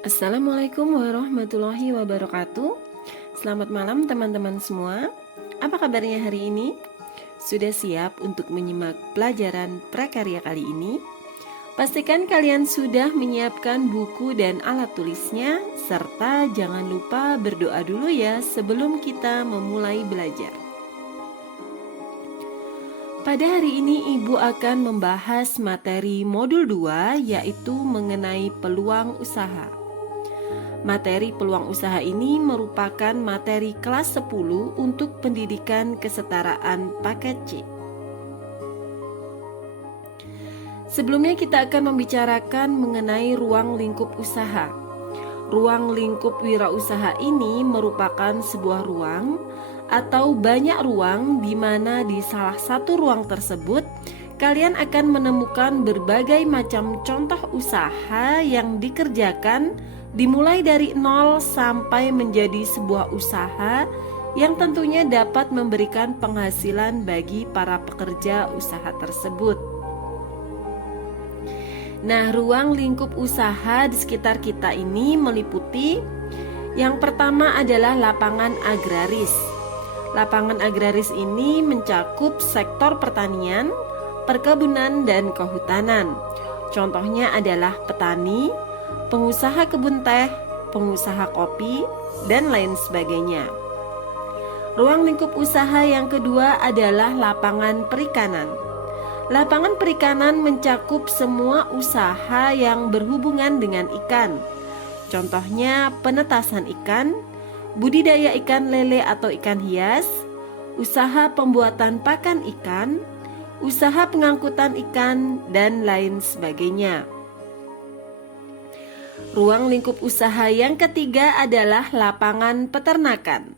Assalamualaikum warahmatullahi wabarakatuh. Selamat malam teman-teman semua. Apa kabarnya hari ini? Sudah siap untuk menyimak pelajaran prakarya kali ini? Pastikan kalian sudah menyiapkan buku dan alat tulisnya, serta jangan lupa berdoa dulu ya sebelum kita memulai belajar. Pada hari ini Ibu akan membahas materi modul 2, yaitu mengenai peluang usaha. Materi peluang usaha ini merupakan materi kelas 10 untuk pendidikan kesetaraan paket C. Sebelumnya kita akan membicarakan mengenai ruang lingkup usaha. Ruang lingkup wirausaha ini merupakan sebuah ruang atau banyak ruang di mana di salah satu ruang tersebut kalian akan menemukan berbagai macam contoh usaha yang dikerjakan dimulai dari nol sampai menjadi sebuah usaha yang tentunya dapat memberikan penghasilan bagi para pekerja usaha tersebut. Nah, ruang lingkup usaha di sekitar kita ini meliputi yang pertama adalah lapangan agraris. Lapangan agraris ini mencakup sektor pertanian, perkebunan, dan kehutanan. Contohnya adalah petani, pengusaha kebun teh, pengusaha kopi, dan lain sebagainya. Ruang lingkup usaha yang kedua adalah lapangan perikanan. Lapangan perikanan mencakup semua usaha yang berhubungan dengan ikan. Contohnya penetasan ikan, budidaya ikan lele atau ikan hias, usaha pembuatan pakan ikan, usaha pengangkutan ikan, dan lain sebagainya. Ruang lingkup usaha yang ketiga adalah lapangan peternakan.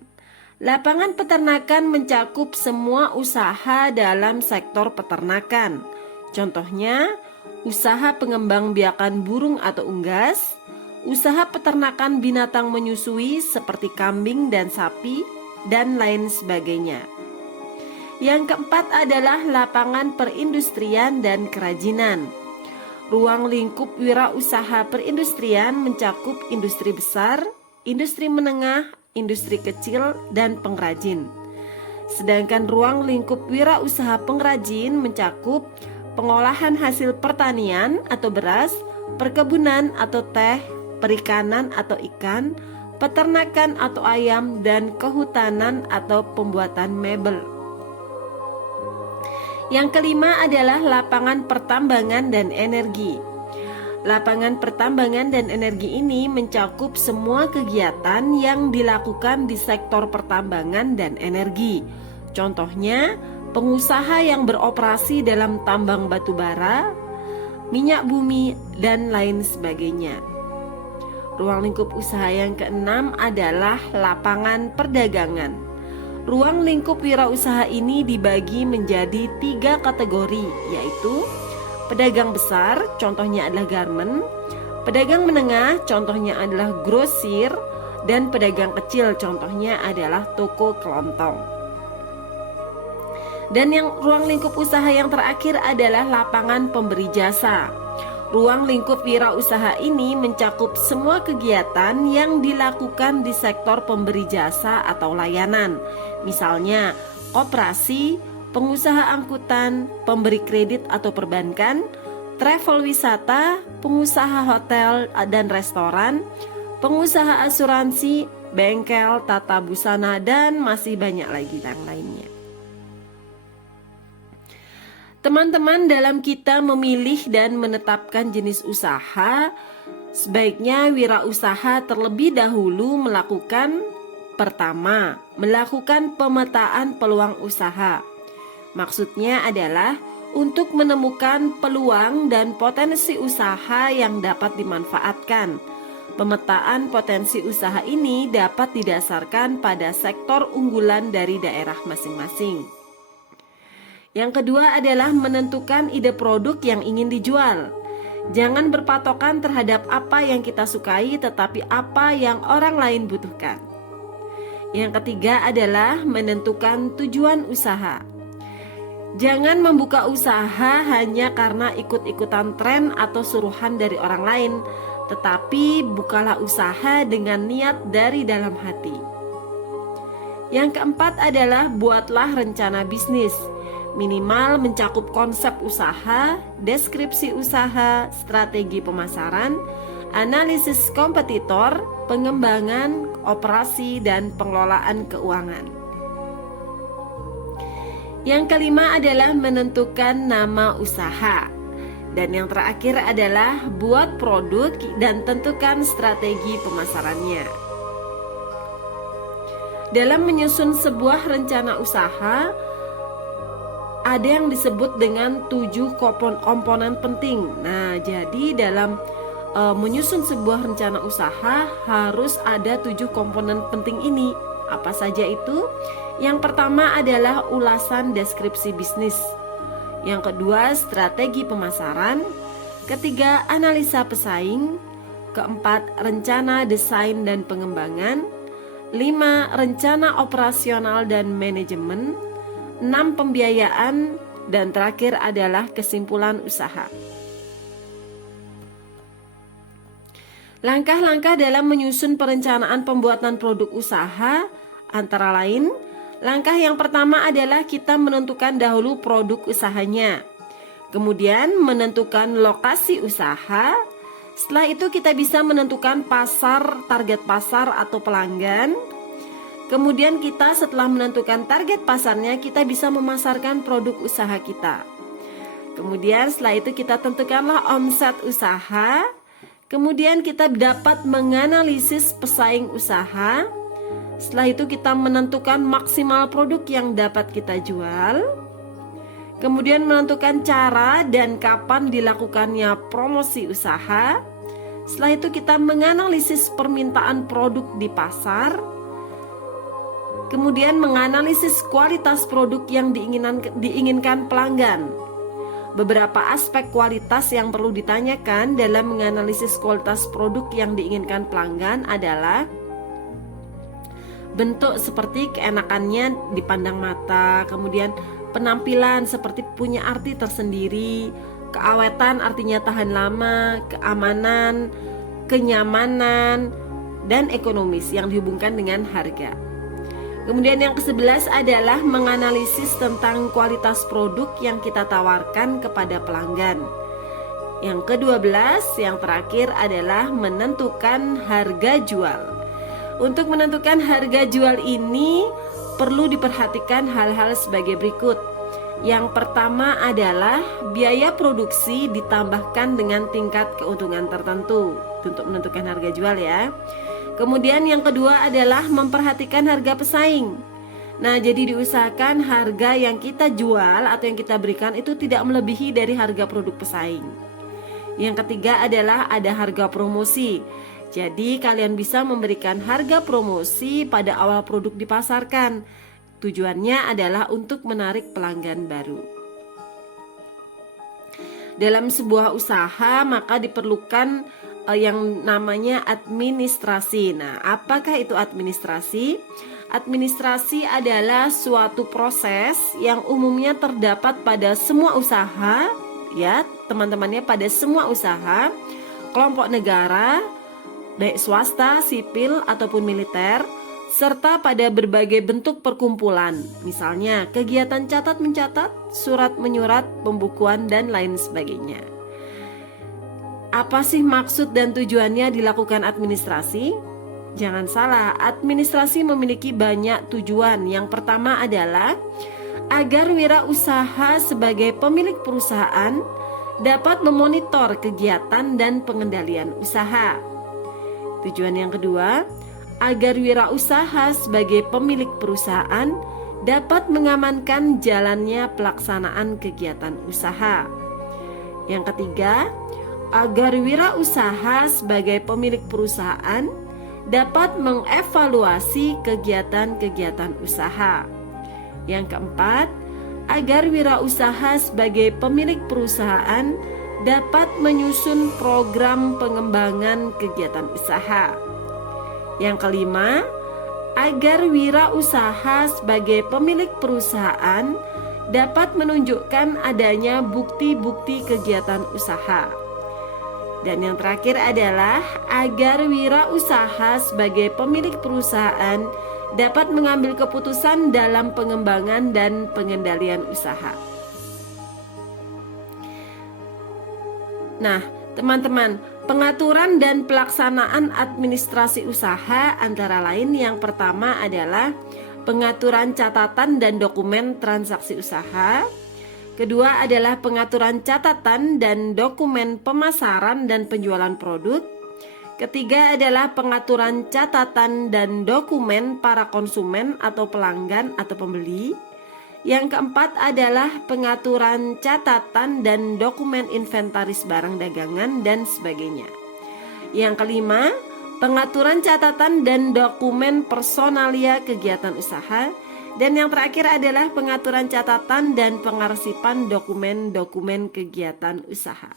Lapangan peternakan mencakup semua usaha dalam sektor peternakan. Contohnya, usaha pengembang biakan burung atau unggas, usaha peternakan binatang menyusui seperti kambing dan sapi, dan lain sebagainya. Yang keempat adalah lapangan perindustrian dan kerajinan. Ruang lingkup wirausaha perindustrian mencakup industri besar, industri menengah, industri kecil, dan pengrajin. Sedangkan ruang lingkup wirausaha pengrajin mencakup pengolahan hasil pertanian atau beras, perkebunan atau teh, perikanan atau ikan, peternakan atau ayam, dan kehutanan atau pembuatan mebel. Yang kelima adalah lapangan pertambangan dan energi. Lapangan pertambangan dan energi ini mencakup semua kegiatan yang dilakukan di sektor pertambangan dan energi. Contohnya, pengusaha yang beroperasi dalam tambang batu bara, minyak bumi, dan lain sebagainya. Ruang lingkup usaha yang keenam adalah lapangan perdagangan. Ruang lingkup wirausaha ini dibagi menjadi 3 kategori, yaitu pedagang besar, contohnya adalah garmen, pedagang menengah, contohnya adalah grosir, dan pedagang kecil, contohnya adalah toko kelontong. Dan yang ruang lingkup usaha yang terakhir adalah lapangan pemberi jasa. Ruang lingkup wirausaha ini mencakup semua kegiatan yang dilakukan di sektor pemberi jasa atau layanan. Misalnya, koperasi, pengusaha angkutan, pemberi kredit atau perbankan, travel wisata, pengusaha hotel dan restoran, pengusaha asuransi, bengkel, tata busana, dan masih banyak lagi yang lainnya. Teman-teman, dalam kita memilih dan menetapkan jenis usaha, sebaiknya wirausaha terlebih dahulu melakukan pertama, melakukan pemetaan peluang usaha. Maksudnya adalah untuk menemukan peluang dan potensi usaha yang dapat dimanfaatkan. Pemetaan potensi usaha ini dapat didasarkan pada sektor unggulan dari daerah masing-masing. Yang kedua adalah menentukan ide produk yang ingin dijual. Jangan berpatokan terhadap apa yang kita sukai, tetapi apa yang orang lain butuhkan. Yang ketiga adalah menentukan tujuan usaha. Jangan membuka usaha hanya karena ikut-ikutan tren atau suruhan dari orang lain, tetapi bukalah usaha dengan niat dari dalam hati. Yang keempat adalah buatlah rencana bisnis. Minimal mencakup konsep usaha, deskripsi usaha, strategi pemasaran, analisis kompetitor, pengembangan, operasi, dan pengelolaan keuangan. Yang kelima adalah menentukan nama usaha. Dan yang terakhir adalah buat produk dan tentukan strategi pemasarannya. Dalam menyusun sebuah rencana usaha, ada yang disebut dengan 7 komponen penting. Nah, jadi dalam menyusun sebuah rencana usaha harus ada 7 komponen penting ini. Apa saja itu? Yang pertama adalah ulasan deskripsi bisnis. Yang kedua, strategi pemasaran. Ketiga, analisa pesaing. Keempat, rencana desain dan pengembangan. 5, rencana operasional dan manajemen. 6, pembiayaan. Dan terakhir adalah kesimpulan usaha. Langkah-langkah dalam menyusun perencanaan pembuatan produk usaha antara lain, langkah yang pertama adalah kita menentukan dahulu produk usahanya. Kemudian menentukan lokasi usaha. Setelah itu kita bisa menentukan pasar, target pasar atau pelanggan. Kemudian kita setelah menentukan target pasarnya, kita bisa memasarkan produk usaha kita. Kemudian setelah itu kita tentukanlah omset usaha. Kemudian kita dapat menganalisis pesaing usaha. Setelah itu kita menentukan maksimal produk yang dapat kita jual. Kemudian menentukan cara dan kapan dilakukannya promosi usaha. Setelah itu kita menganalisis permintaan produk di pasar. Kemudian menganalisis kualitas produk yang diinginkan pelanggan. Beberapa aspek kualitas yang perlu ditanyakan dalam menganalisis kualitas produk yang diinginkan pelanggan adalah bentuk seperti keenakannya dipandang mata, kemudian penampilan seperti punya arti tersendiri, keawetan artinya tahan lama, keamanan, kenyamanan, dan ekonomis yang dihubungkan dengan harga. Kemudian yang ke-11 adalah menganalisis tentang kualitas produk yang kita tawarkan kepada pelanggan. Yang ke-12, yang terakhir adalah menentukan harga jual. Untuk menentukan harga jual ini perlu diperhatikan hal-hal sebagai berikut. Yang pertama adalah biaya produksi ditambahkan dengan tingkat keuntungan tertentu untuk menentukan harga jual ya. Kemudian yang kedua adalah memperhatikan harga pesaing. Nah, jadi diusahakan harga yang kita jual atau yang kita berikan itu tidak melebihi dari harga produk pesaing. Yang ketiga adalah ada harga promosi. Jadi kalian bisa memberikan harga promosi pada awal produk dipasarkan. Tujuannya adalah untuk menarik pelanggan baru. Dalam sebuah usaha maka diperlukan yang namanya administrasi. Nah, apakah itu administrasi? Administrasi adalah suatu proses yang umumnya terdapat pada semua usaha, ya, teman-temannya, pada semua usaha, kelompok negara, baik swasta, sipil ataupun militer, serta pada berbagai bentuk perkumpulan, misalnya kegiatan catat mencatat, surat menyurat, pembukuan, dan lain sebagainya. Apa sih maksud dan tujuannya dilakukan administrasi? Jangan salah, administrasi memiliki banyak tujuan. Yang pertama adalah agar wirausaha sebagai pemilik perusahaan dapat memonitor kegiatan dan pengendalian usaha. Tujuan yang kedua, agar wirausaha sebagai pemilik perusahaan dapat mengamankan jalannya pelaksanaan kegiatan usaha. Yang ketiga, agar wirausaha sebagai pemilik perusahaan dapat mengevaluasi kegiatan-kegiatan usaha. Yang keempat, agar wirausaha sebagai pemilik perusahaan dapat menyusun program pengembangan kegiatan usaha. Yang kelima, agar wirausaha sebagai pemilik perusahaan dapat menunjukkan adanya bukti-bukti kegiatan usaha. Dan yang terakhir adalah agar wirausaha sebagai pemilik perusahaan dapat mengambil keputusan dalam pengembangan dan pengendalian usaha. Nah, teman-teman, pengaturan dan pelaksanaan administrasi usaha antara lain yang pertama adalah pengaturan catatan dan dokumen transaksi usaha. Kedua adalah pengaturan catatan dan dokumen pemasaran dan penjualan produk. Ketiga adalah pengaturan catatan dan dokumen para konsumen atau pelanggan atau pembeli. Yang keempat adalah pengaturan catatan dan dokumen inventaris barang dagangan dan sebagainya. Yang kelima, pengaturan catatan dan dokumen personalia kegiatan usaha. Dan yang terakhir adalah pengaturan catatan dan pengarsipan dokumen-dokumen kegiatan usaha.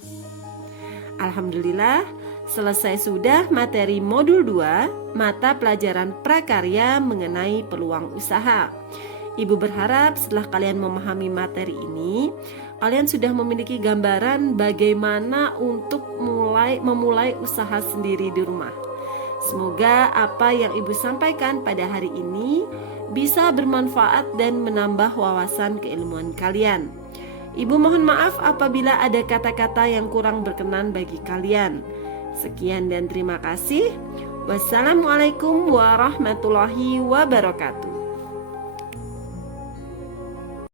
Alhamdulillah, selesai sudah materi modul 2, mata pelajaran prakarya mengenai peluang usaha. Ibu berharap setelah kalian memahami materi ini, kalian sudah memiliki gambaran bagaimana untuk memulai usaha sendiri di rumah. Semoga apa yang Ibu sampaikan pada hari ini bisa bermanfaat dan menambah wawasan keilmuan kalian. Ibu mohon maaf apabila ada kata-kata yang kurang berkenan bagi kalian. Sekian dan terima kasih. Wassalamualaikum warahmatullahi wabarakatuh.